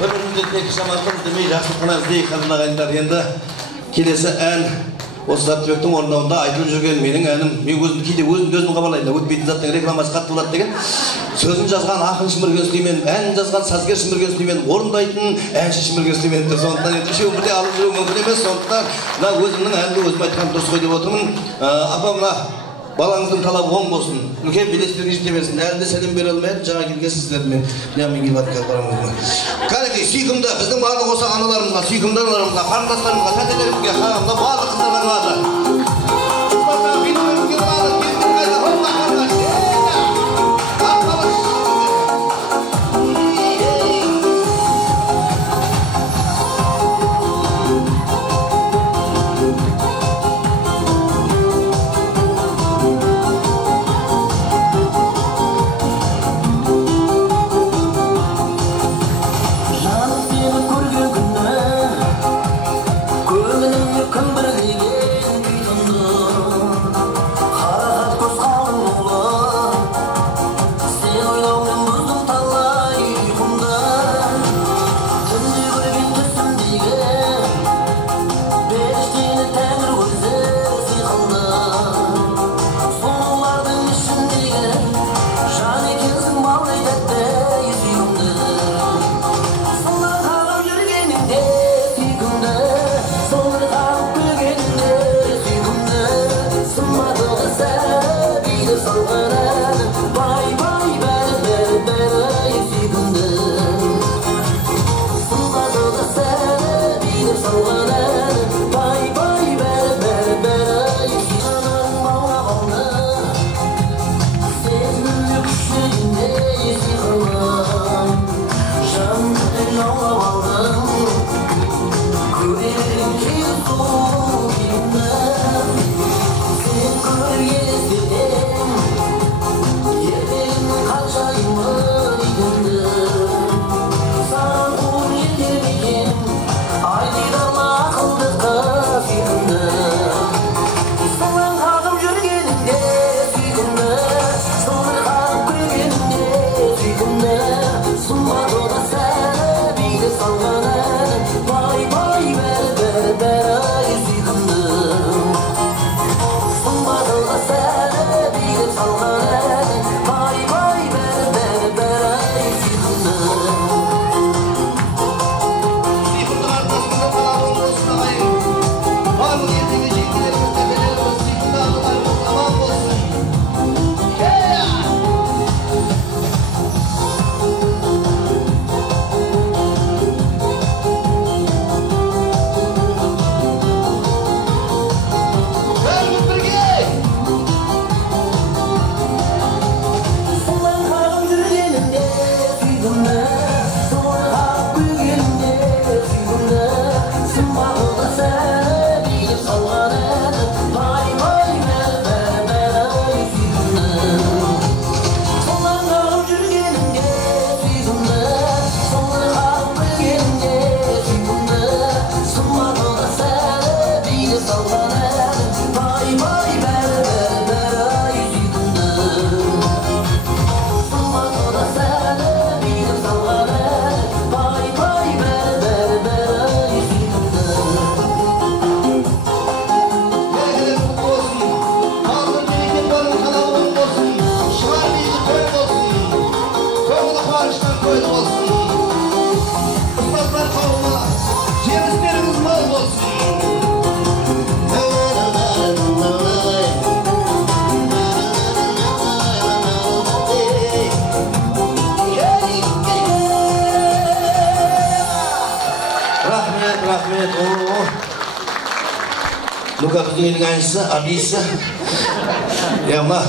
Бір-бірімізді тек шамасыз демей жақсы қана іздей қазір ағайындар. Енді келесі ән осы Сәттібектің орындауында айтылып жүрген менің әнім. Мен өзім кейде өзім хабарлаймын. Өтпейтін заттың рекламасы қатты болады деген. Сөзін жазған ақын Шымырген Сүлеймен, әнін жазған сазгер Шымырген Сүлеймен, орындайтын әнші Шымырген Сүлеймен. Сондықтан енді үшеуін бірдей алып жүру мүмкін емес. Сондықтан мына өзімнің әнімді өзім айтқан дұрыс қой деп отырмын. Апа мына балаңыздың талабы оң болсын. Үлкен белестерге жете берсін. Әлі де сәлем бере алмайды. Жаңа келген сіздермен. Мен келіп жатқан барамыз. Кәдімгі сүйкімді біздің барлық осы аналарымызға, сүйкімді аналарымызға, қарындастарымызға, тәтелерімізге, қарағанда барлық қыздарға арналады. Luka біздің елдің әншісі, абисі. Мына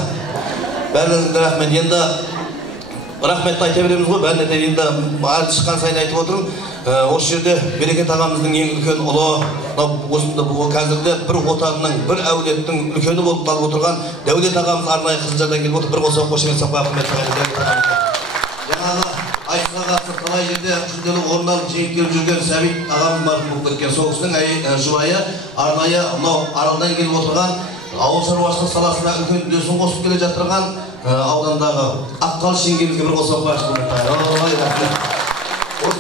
бәріңізге рахмет. Енді рахметті айта береміз ғой. Бәріне де енді әлі шыққан сайын айтып отырмын. Осы жерде Берекет ағамыздың ең үлкен ұлы, осында қазірде бір отанның, бір әулеттің үлкені болып қалып отырған Дәулет ағамыз арнайы Қызылжардан келіп отыр. Бір қосақ қошемет сапқа жаңағы айтысқа қатысып талай жерде жүлделі орын алып жеңіп жүрген Сәбит ағамыз марқұм болып кеткен. Сол кісінің жұбайы арнайы мынау Аралдан келіп отырған, ауыл шаруашылық саласына үлкен үлесін қосып келе жатырған аудандағы Аққал Шеңгелге бір қосақ қошемет.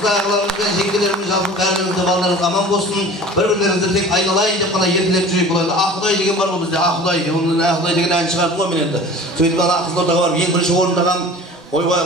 Сіз ағыларымыз бен жеңгелеріміз жалпы бәрімізді балдарыңыз аман болсын. Бір-бірлеріңізді тек айналайын деп қана ертілеп жүрейік. Бұл енді Ақұдай деген бар ғой бізде, Ақұдай. Ақұдай деген ән шығардым ғой мен енді. Сөйтіп ана Қызылордаға барып ең бірінші орындаған ойбай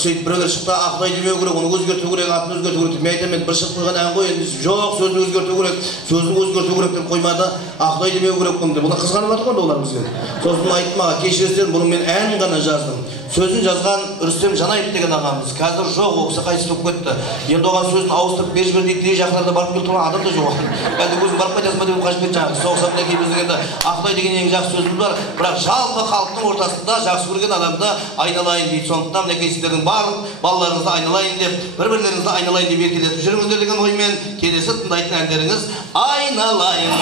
сөйтіп біреулер шықты, Ақұдай демеу керек, оны өзгерту керек, атын өзгерту керек деп. Мен айтамын, бір шығып қойған ән ғой, енді жоқ, сөзін өзгерту керек, сөзін өзгерту керек деп қоймады. Ақұдай демеу керек бұны деп. Бұны қызғанып жатыр ғой олар бізге. Сосын айтты маған, кешіресіздер, бұны мен ән ғана жаздым. Сөзін жазған Рүстем Жанаев деген ағамыз. Қазір жоқ, ол кісі қайтыс болып кетті. Енді оған сөзін ауыстырып беріп жібер дейді, жақындарда барып келіп тұрған адам да жоқ. Әлде өзің барып қайтасың ба деп қашып кетті жаңағы. Соғысып мінекей біздің енді Ақұдай деген ең жақсы сөзіміз бар. Бірақ жалпы халықтың ортасында жақсы көрген адамды айналайын дейді. Сондықтан мінекей сіздердің барлық балаларыңызды айналайын деп, бір-бірлеріңізді айналайын деп еркелетіп жүріңіздер деген оймен келесі тыңдайтын әндеріңіз айналайын.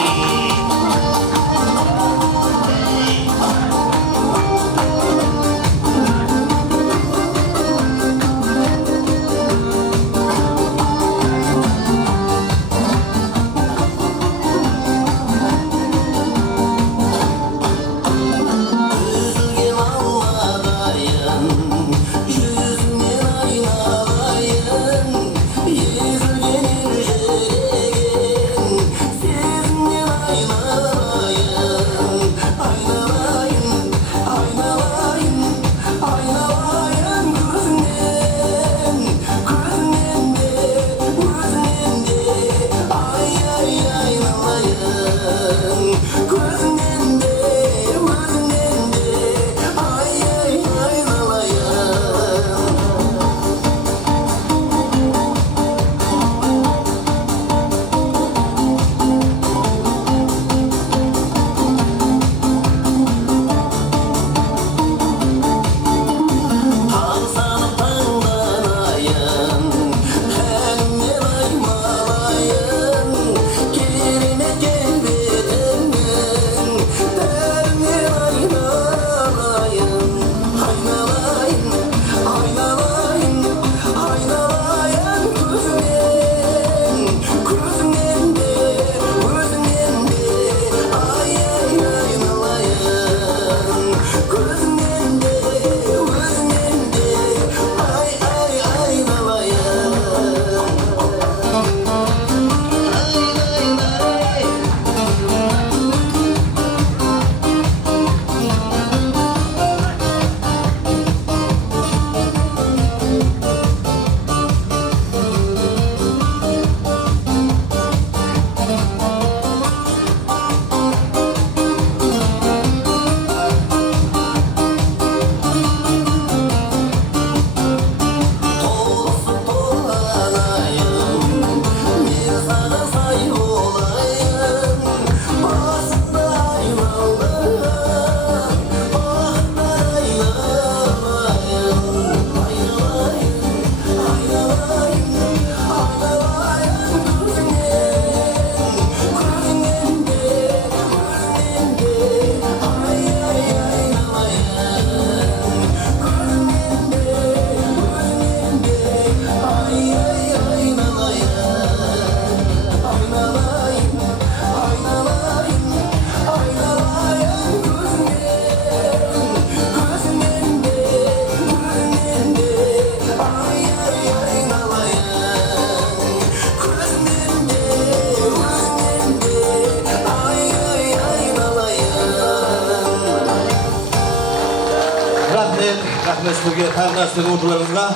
Сіздерге тағы да сіздердің отыруларыңызға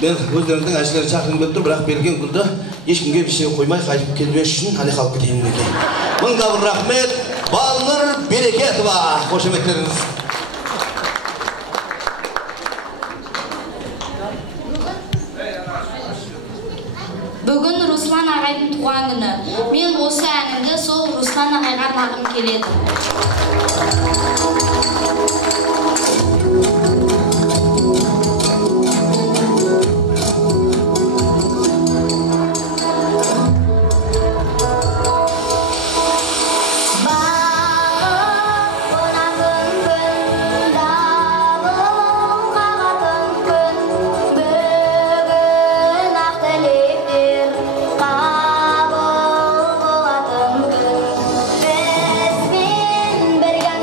мен өздеріңіздің әншілерді шақырғым келіп тұр, бірақ берген күнді ешкімге бір şey қоймай қайтып келмес үшін әлі қалып кетейін мінекей. Мыңда бір рахмет, Балнұр Берекетова, қошеметтеріңіз. Бүгін Руслан ағайдың туған күні. Мен осы әнімді сол Руслан ағайға арнағым келеді. Biz birgen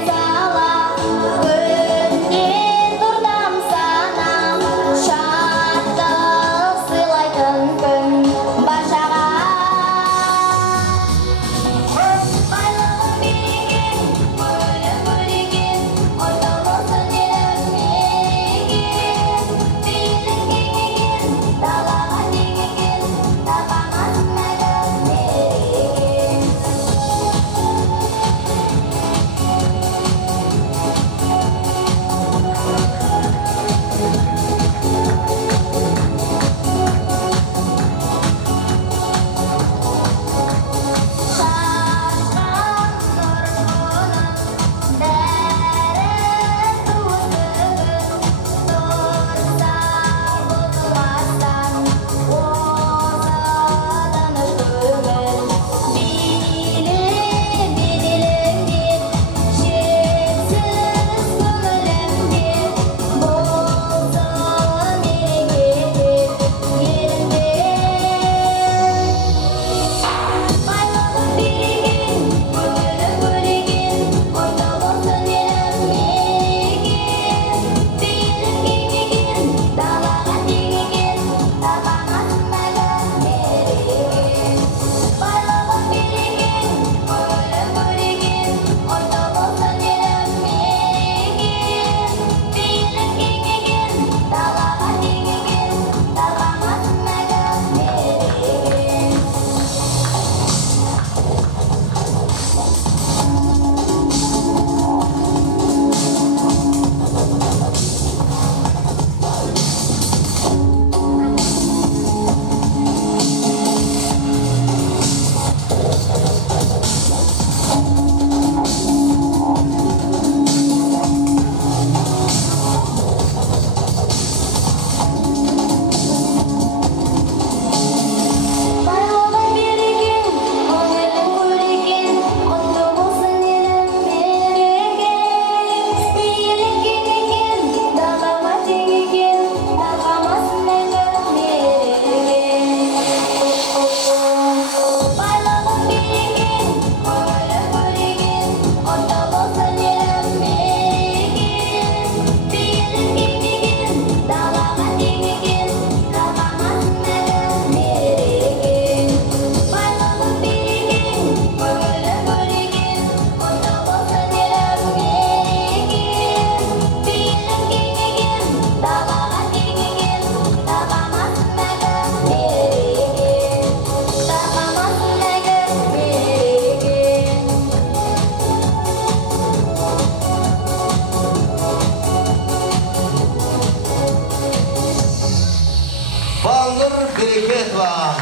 Балнұр Берекетова.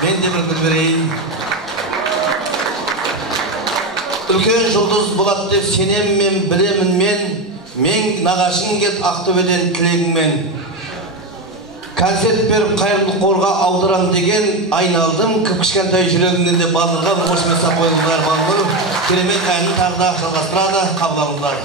Мен де бір күн берейін. Үлкен жұлдыз болады деп сенем мен, білемін мен нағашың кет Ақтөбеден тілегіңмен. Концерт беріп қайырлы қорға аудырам деген айналдым, кішкентай жүрегіңнен де Балнұрға бір қошемет қойылыңдар. Балнұр керемет әнін тағы да жалғастырады, қабыл алыңдар.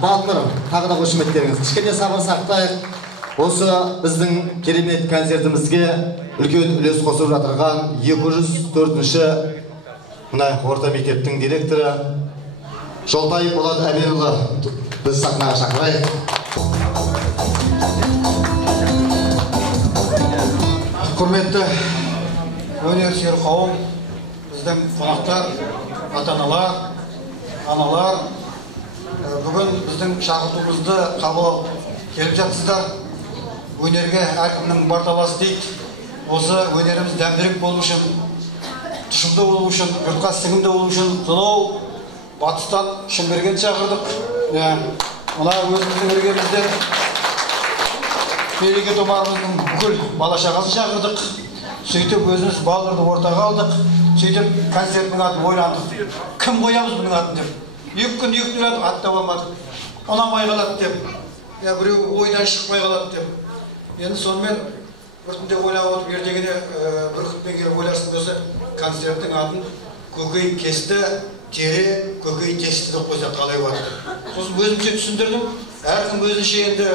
Балнұр, тағы да қошеметтеріңіз. Кішкене сабыр сақтайық. Осы біздің керемет концертімізге үлкен үлес қосып жатырған 204-ші мына орта мектептің директоры Жолтай Болат Әбенұлы біз сахнаға шақырайық. Құрметті өнерсүйер қауым, біздің қонақтар, ата-аналар, аналар, бүгін біздің шақыртуымызды қабыл келіп жатсыздар. Өнерге әркімнің бар таласы дейді. Осы өнеріміз дәмдірек болу үшін, тұшымды болу үшін, жұртқа сіңімді болу үшін, сонау батыстан Шыңберген шақырдық. Мына өзіміздің іргемізде береке тобарымыздың бүкіл бала шағасын шақырдық. сөйтіп өзіміз балаларды ортаға алдық. Сөйтіп концерттің атын ойландық. Кім қоямыз бұның атын деп. 2 күн 2 түн ат таба алмадық. Ұнамай қалады деп. Я біреу ойдан шықпай қалады деп. Енді сонымен біртінде ойлап отырып ертеңіне бүркітпен келіп ойласын болса концерттің атын көкей кесті, тере көкей тесті деп қойсақ қалай болады. Сосын өзімше түсіндірдім. Әркім өзінше енді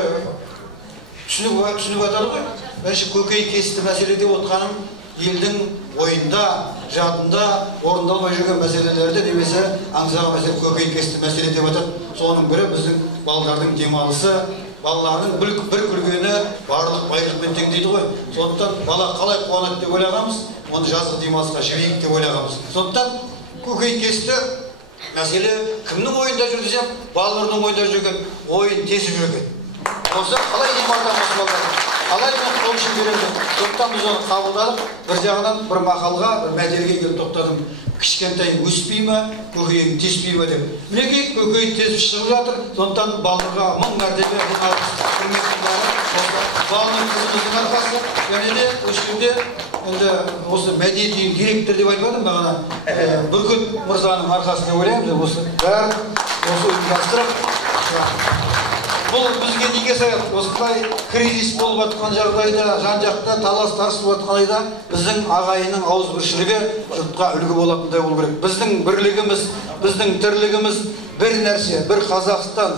түсініп жатады ғой. Меніңше көкей кесті мәселе деп отқаным елдің ойында, жадында орындалмай жүрген мәселелерді немесе аңсаған мәселе көкей кесті мәселе деп жатады. Соның бірі біздің балалардың демалысы, балалардың бір күлгені барлық байлықпен тең дейді ғой. Сондықтан бала қалай қуанады деп ойлағанбыз, оны жазғы демалысқа жіберейік деп ойлағанбыз. Сондықтан көкей кесті мәселе кімнің ойында жүр десем, балалардың ойында жүрген, ойын тесіп жүрген. Осы қалай демалдан басып қалай мен қол үшін беремін. Сондықтан біз оны қабылдадық. Бір жағынан бір мақалға, бір мәтелге келіп тоқтадым. Кішкентай өспей ме, көкейің теспей ме деп. Мінекей көкей тесіп шығып жатыр. Сондықтан балаларға 1000 мәртебе баланың қызымыздың арқасы. Және де осы жерде енді осы мәдениет үйін директор деп айтып жатырмын бағана. Бүркіт мырзаның арқасы деп ойлаймын. Осы бәрі осы ұйымдастырып бұл бізге неге саяды? Осындай кризис болып жатқан жағдайда, жан-жақта талас тарсып жатқан айда біздің ағайынның ауызбіршілігі жұртқа үлгі болатындай болу керек. Біздің бірлігіміз, біздің тірлігіміз бір нәрсе, бір Қазақстан,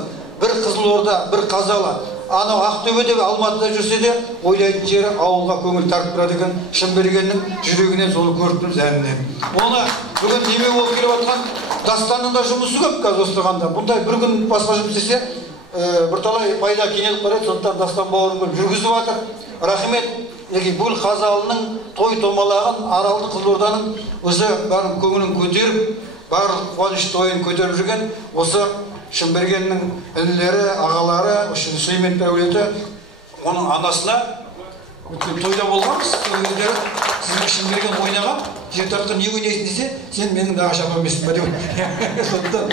бір Қызылорда, бір Қазалы. Анау Ақтөбеде, Алматыда жүрсе де ойлайтын жері ауылға көңіл тартып тұрады екен. Шынбергеннің жүрегінен соны көріп тұрмыз әнінен. Оны бүгін неме болып келіп жатқан Дастанның да жұмысы көп қазір осылғанда. Бұндай бір күн басқа жұмыс істесе бірталай пайда кенеліп қарайды. Сондықтан Дастан бауырым жүргізіп жатыр. Рахмет. Бүкіл Қазалының той томалағын, Аралды, Қызылорданың өзі бәрін көңілін көтеріп, барлық қуаныш тойын көтеріп жүрген осы Шынбергеннің інілері, ағалары, Сүлеймен әулеті, оның анасына тойда болғанбыз. Сіздің Шынберген ойнаған, жер тартқан не ойнайсың десе, сен менің дағы шапам емессің ба деп. Сондықтан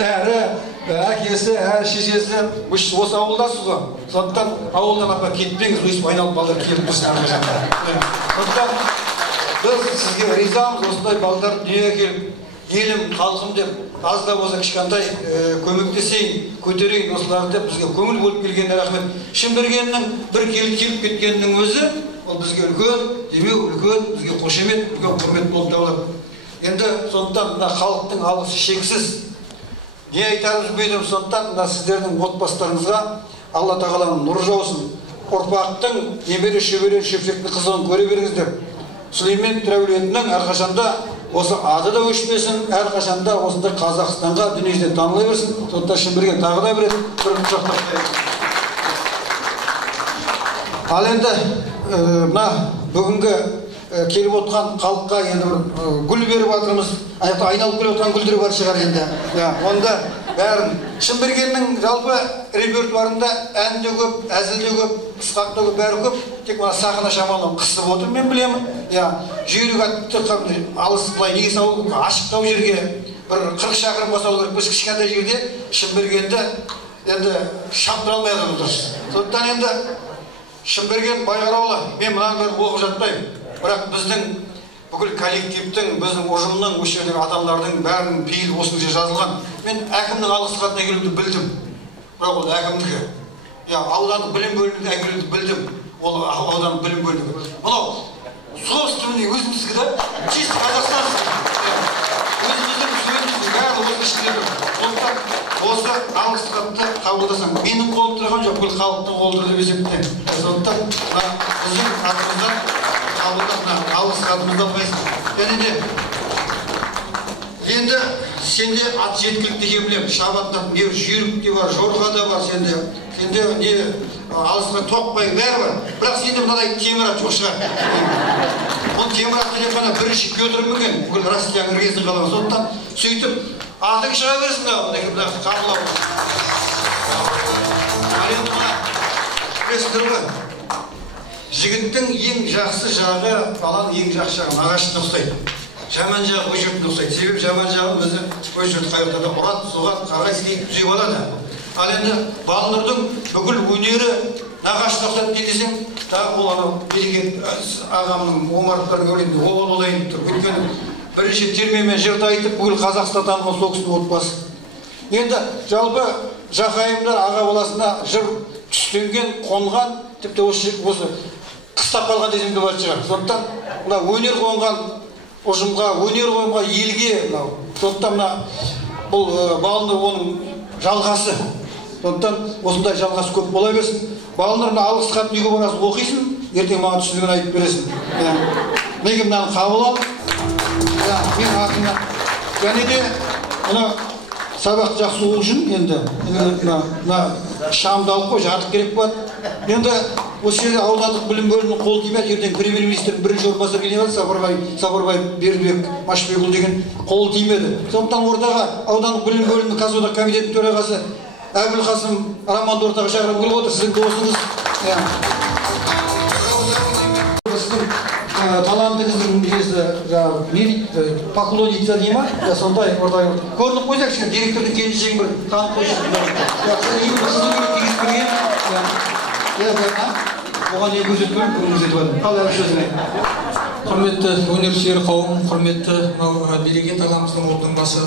әрі әкесі, әрі шешесі осы ауылдасыз ғой. Сондықтан ауылдан апа кетпеңіз, өйсіп айналып балдар келіп тұрсын әрқашанда. Сондықтан біз сізге ризамыз, осындай балдар дүниеге келіп, елім, халқым деп, аз да болса кішкентай көмектесейін, көтерейін осыларды деп бізге көңіл болып келгеніне рахмет. Шынбергеннің бір келіп кеткенінің өзі, ол бізге үлкен, демеу үлкен, бізге қошемет, үлкен құрмет болып табылады. Енді сондықтан мына халықтың алғысы шексіз. Не айтарымыз білмеймін, сондықтан мына сіздердің отбасыларыңызға Алла тағаланың нұры жаусын. Ұрпақтың немере шөбере шөпшектің қызығын көре беріңіздер. Сүлеймен әулетінің әрқашанда осы аты да өшпесін, әрқашанда осындай Қазақстанға дүниежүзінде таныла берсін. Сондықтан Шынберген тағы да бір құшақтап берейік. Ал енді мына бүгінгі келіп отқан халыққа енді бір гүл беріп жатырмыз. Айналып келіп отқан гүлдер бар шығар енді. Онда бәрін Шынбергеннің жалпы репертуарында ән де көп, әзіл де көп, ысқақ та көп, бәрі көп. Тек мына сахна шамалы қысып отыр, мен білемін. Жүйрік атты алыс былай не салу, ашықтау жерге бір 40 шақырым басалу керек. Біз кішкентай жерде Шынбергенді енді шаптыра алмай отырмыз. Сондықтан енді Шынберген Байғараұлы, мен мынаның бәрін оқып жатпаймын. Бірақ біздің бүкіл коллективтің, біздің ұжымның, осы жердегі адамдардың бәрінің пейілі осы жерде жазылған. Мен әкімнің алғыс хатына келуді білдім. Бірақ ол әкімдікі. Аудандық білім бөліміне әкелуді білдім. Ол аудандық білім бөлімі. Мынау собственный өзімізгі да, чисто қазақстансыз. Өзіміздің сөзіміздің бәрі осы ішінде тұр. Сондықтан осы алғыс хатты қабылдасам, менің қолым тұрған жоқ, бүкіл халықтың қолы тұр деп есептеймін. Сондықтан біздің атымыздан қабылдап алғыс хатымызды алмайсың. Және де енді сенде ат жеткілікті екен білемін. Шабаттан не жүйрік те бар, жорға да бар сенде. Сенде не алысқа тоқпай бәрі бар. Бірақ сенде мынадай темір ат жоқ шығар. Бұл темір атты деп қана бірінші Петр мінген, бүкіл Россияның іргесін қалаған. Сондықтан сөйтіп атың шыға берсін да, мына қабылау. Ал енді мына білесіңдер ғой. Жігіттің ең жақсы жағы, баланың ең жақсы жағы нағашына ұқсайды. Жаман жағы өз жұртына ұқсайды. Себебі жаман жағын өзі өз жұрт қайықтарда ұрады, соғады, қарғай істейді, түзеп алады. Ал енді балалардың бүкіл өнері нағашына ұқсап не десем, ол анау берген ағамның омарттардың өлеңінде оғыл болайын деп тұр. Өйткені бірінші термемен жырды айтып, бүкіл Қазақстан танымал сол кісінің отбасы. Енді жалпы Жақайымдар аға баласына жыр түстенген, қонған, тіпті осы қыстап қалған десем де бар шығар. Сондықтан мына өнер қонған ұжымға, өнер қонған елге, сондықтан мына бұл Балнұр оның жалғасы. Сондықтан осындай жалғасы көп бола берсін. Балнұр мына алғыс хатын үйге барасың, оқисың, ертең маған түсіндігін айтып бересің. Неге мынаны қабыл ал? Мен атына. Және де мына сабақ жақсы болу үшін енді мына шамды алып қой, жатып керек болады. Енді осы жерде аудандық білім бөлімінің қолы тимеді, ертең премьер-министрдің бірінші орынбасары келеді, Сапарбай Бердібек Машбекұлы деген қолы тимеді. Сондықтан ортаға аудандық білім бөлімінің қазодақ комитетінің төрағасы Әбілқасым Романды ортаға шақырып келіп отыр, сіздің досыңыз. Талантыңыздың несі поклонница дей ма? Сондай орта көрініп қойсақ кішкене директордың келіншегін бір танып қойсақ. Оған не көрсетпеймін, көрсетіп алдым. Қалай сөзіңе? Құрметті өнерсүйер қауым, құрметті Берекет ағамыздың отбасы,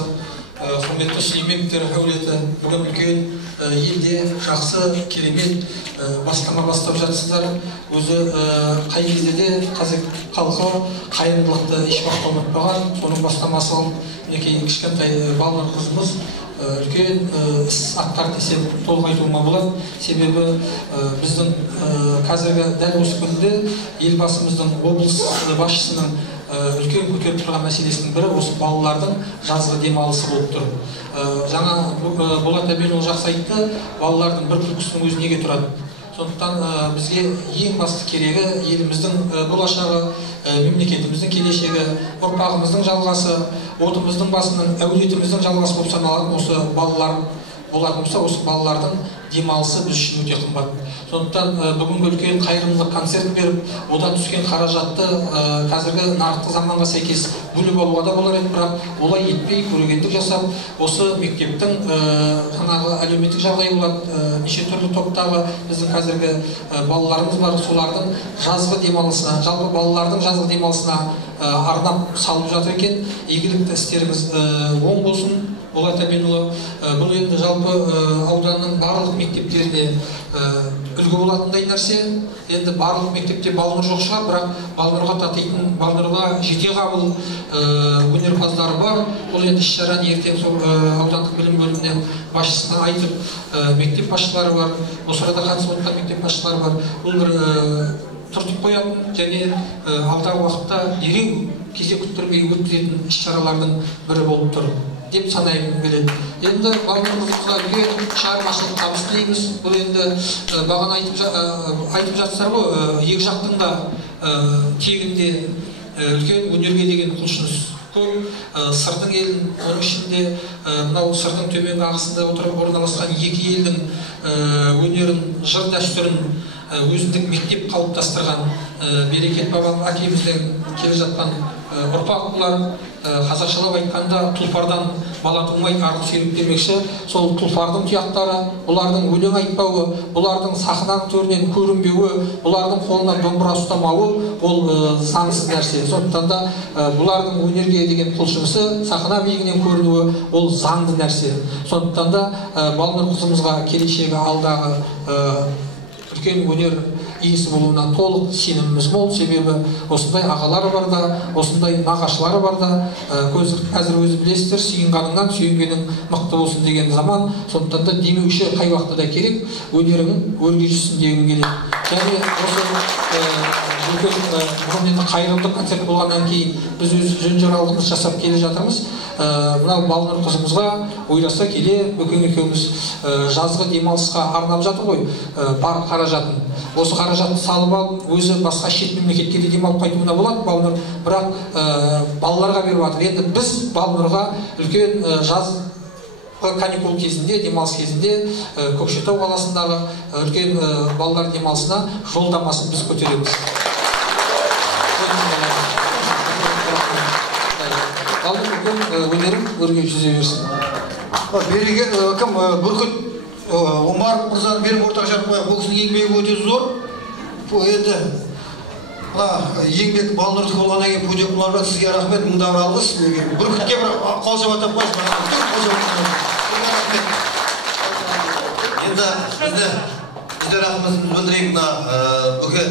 құрметті Сүлейменовтер әулеті, бүгін үлкен елде жақсы, керемет бастама бастап жатсыздар. Өзі қай кезде де қазақ халқы қайырымдылықты ешуақытта ұмытпаған, соның бастамасы мінекей кішкентай Балнұр қызымыз үлкен іс аттар десем толық айтуыма болады. Себебі біздің қазіргі дәл осы күнде елбасымыздың, облыс басшысының үлкен көтеріп тұрған мәселесінің бірі осы балалардың жазғы демалысы болып тұр. Жаңа Болат Әбенұлы жақсы айтты, балалардың бір күлкісінің өзі неге тұрады. Сондықтан бізге ең басты керегі еліміздің болашағы, мемлекетіміздің келешегі, ұрпағымыздың жалғасы, отымыздың басының, әулетіміздің жалғасы болып саналатын осы балалар болатын болса, осы балалардың демалысы біз үшін өте қымбат. Сондықтан бүгінгі үлкен қайырымдылық концерт беріп, одан түскен қаражатты қазіргі нарықтық заманға сәйкес бөліп алуға да болар еді, бірақ олай етпей көрегендік жасап, осы мектептің жаңағы әлеуметтік жағдайы болады, неше түрлі топтағы біздің қазіргі балаларымыз бар, солардың жазғы демалысына, жалпы балалардың жазғы демалысына арнап салып жатыр екен. Игілікті істеріңіз оң болсын. Болат Әбенұлы, бұл енді жалпы ауданның барлық мектептеріне үлгі болатындай нәрсе. Енді барлық мектепте Балнұр жоқ шығар, бірақ Балнұрға татитын, Балнұрға жете қабыл өнерпаздары бар. Бұл енді іс-шараны ертең сол аудандық білім бөлімінен басшысына айтып, мектеп басшылары бар, осы арада қатысып отырған мектеп басшылары бар. Бұл бір түртіп қоятын және алдағы уақытта дереу кезек күттірмей өткізетін іс-шаралардың бірі болып тұр деп санаймын келеді. Енді Балнұр қызымызға үлкен шығармашылық табыс тілейміз. Бұл енді бағана айтып жатсыздар ғой, екі жақтың да тегінде үлкен өнерге деген құлшыныс көп. Сырдың елін, оның ішінде мынау сырдың төменгі ағысында отырып орналасқан екі елдің өнерін, жыр дәстүрін өзіндік мектеп қалыптастырған Берекет бабам әкемізден келе жатқан ұрпақ бұлар. Қазақшалап айтқанда тұлпардан бала тумайды, арғы сүйрік демекші. Сол тұлпардың тұяқтары, бұлардың өлең айтпауы, бұлардың сахнаның төрінен көрінбеуі, бұлардың қолынан домбыра ұстамауы ол заңсыз нәрсе. Сондықтан да бұлардың өнерге деген құлшынысы, сахна биігінен көрінуі ол заңды нәрсе. Сондықтан да Балнұр қызымызға келешегі алдағы үлкен өнер иесі болуына толық сеніміміз мол. Себебі осындай ағалары бар да, осындай нағашылары бар да, қазір өзі білесіздер, сүйінғаныңнан сүйінгенің мықты болсын деген заман. Сондықтан да демеуші қай уақытта да керек, өнерің өрге жүзсін дегім келеді. Және осы енді қайырымдық концерт болғаннан кейін біз өз жөн-жоралғымыз жасап келе жатырмыз. Мынау Балнұр қызымызға ойласа келе бөкен екеуміз жазғы демалысқа арнап жатыр ғой, бар қаражатын. Осы қаражатты салып алып, өзі басқа шет мемлекетке де демалып қайтуына болады Балнұр, бірақ балаларға беріп жатыр. Енді біз Балнұрға үлкен жаз каникул кезінде, демалыс кезінде Көкшетау қаласындағы үлкен балалар демалысына жолдамасын біз көтереміз. Балнұр өнерің өрге жүзе берсін. Бүркіт Омаров мырзаны беріп ортақ жарып қояйық. Бұл кісінің еңбегі өте зор. Енді еңбек балнұрдық болғаннан кейін Пудек Мұларбек сізге рахмет, мыңдаған алғыс. Бүркітке бір қол жауап таппайсыз. Енді бізде рахметімізді білдірейік мына бүкіл